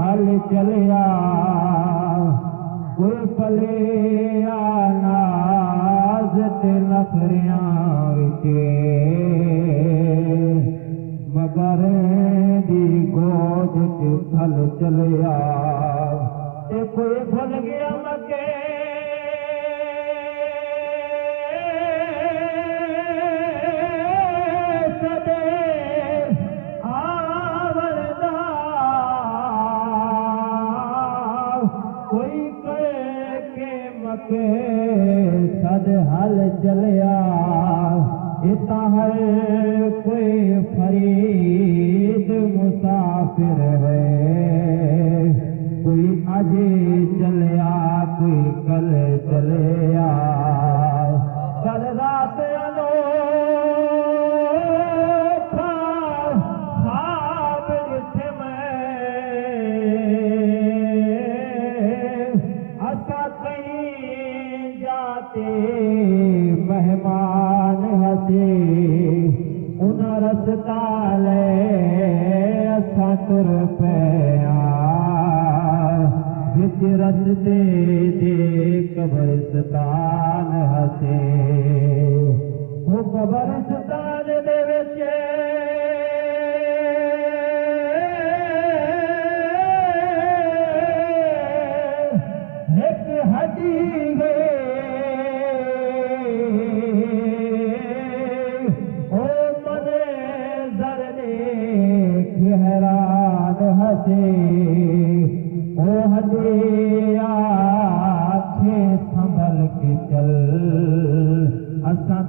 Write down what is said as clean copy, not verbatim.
حل چلیا کوئی پلیا ناز تے نخریاں وچ مگر دی گود تے پھل چلیا تے کوئی بھول گیا مکے سد حل چلیا اتا ہے کوئی فرید مسافر ہے کوئی اج چلیا کوئی کل چلیا کل رات خواب جتھے میں اسا کہیں جاتے مہمان ہسے ان رستا لے اسا تر پیا بچ رستے دے قبرستان ہسے وہ قبرستان دے وچ ایک ہڈی گئے حیران ہسے او ہڈی آنکھیں سنبھل کے چل اساں